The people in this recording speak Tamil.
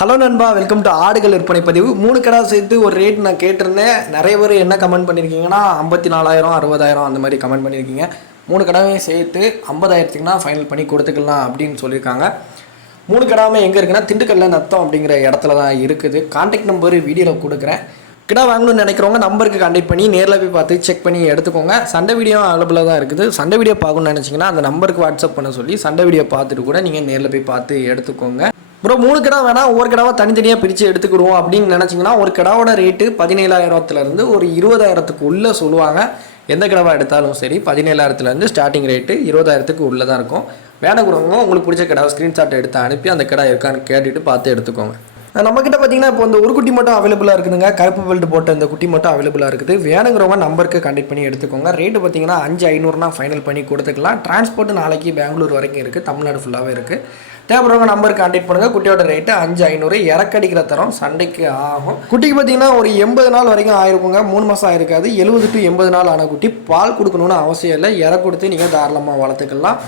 ஹலோ நண்பா, வெல்கம் டு ஆடுகள் விற்பனை பதிவு. 3 கடை சேர்த்து ஒரு ரேட் நான் கேட்டிருந்தேன். நிறைய பேர் என்ன கமெண்ட் பண்ணியிருக்கீங்கன்னா 54,000 60,000 அந்த மாதிரி கமெண்ட் பண்ணியிருக்கீங்க. 3 கடாவையும் சேர்த்து 50,000க்குனா ஃபைனல் பண்ணி கொடுத்துக்கலாம் அப்படின்னு சொல்லியிருக்காங்க. 3 கடாவுமே எங்கே இருக்குன்னா திண்டுக்கல்ல நத்தம் அப்படிங்கிற இடத்துல தான் இருக்குது. கான்டாக்ட் நம்பர் வீடியோவில் கொடுக்குறேன். கிடா வாங்கணும்னு நினைக்கிறவங்க நம்பருக்கு கான்டாக்ட் பண்ணி நேரில் போய் பார்த்து செக் பண்ணி எடுத்துக்கோங்க. சண்டை வீடியோ அவைலபிளாக தான் இருக்குது. சண்டை வீடியோ பார்க்கணும்னு நினச்சிங்கன்னா அந்த நம்பருக்கு வாட்ஸ்அப் பண்ண சொல்லி சண்டை வீடியோ பார்த்துட்டு கூட நீங்கள் நேரில் போய் பார்த்து எடுத்துக்கோங்க. ப்ரோ 3 கடை வேணால் ஒவ்வொரு கடாவை தனித்தனியாக பிரித்து எடுத்துக்கிடுவோம் அப்படின்னு நினச்சிங்கன்னா ஒரு கடாவோட ரேட்டு 17,000லேருந்து ஒரு 20,000க்கு உள்ளே சொல்லுவாங்க. எந்த கடாவை எடுத்தாலும் சரி 17,000லேருந்து ஸ்டார்டிங் ரேட்டு 20,000க்கு உள்ளே தான் இருக்கும். வேணுங்கிறவங்க உங்களுக்கு பிடிச்ச கடாவை ஸ்க்ரீன்ஷாட் எடுத்து அனுப்பி அந்த கடை இருக்கான்னு கேட்டுட்டு பார்த்து எடுத்துக்கோங்க. நம்மக்கிட்ட பார்த்தீங்கன்னா இப்போ இந்த ஒரு குட்டி மட்டும் அவைலபிளாக இருக்குதுங்க. கருப்பு பெல்ட் போட்ட இந்த குட்டி மட்டும் அவைலபிளாக இருக்குது. வேணுங்கிறவங்க நம்பருக்கு கான்டாக்ட் பண்ணி எடுத்துக்கோங்க. ரேட்டு பார்த்தீங்கன்னா 5,500 ஃபைனல் பண்ணி கொடுத்துக்கலாம். டிரான்ஸ்போர்ட் நாளைக்கு பெங்களூர் வரைக்கும் இருக்குது, தமிழ்நாடு ஃபுல்லாகவே இருக்குது. தேவைப்படுறவங்க நம்பருக்கு கான்டாக்ட் பண்ணுங்கள். குட்டியோட ரேட்டு 5,500. இறக்கடிக்கிற தரம் சண்டைக்கு ஆகும். குட்டிக்கு பார்த்தீங்கன்னா ஒரு 80 நாள் வரைக்கும் ஆயிருக்குங்க. 3 மாதம் ஆயிருக்காது. 70 to 80 நாள் ஆன குட்டி. பால் கொடுக்கணும்னு அவசியம் இல்லை. இற கொடுத்து நீங்கள் தாராளமாக வளர்த்துக்கலாம்.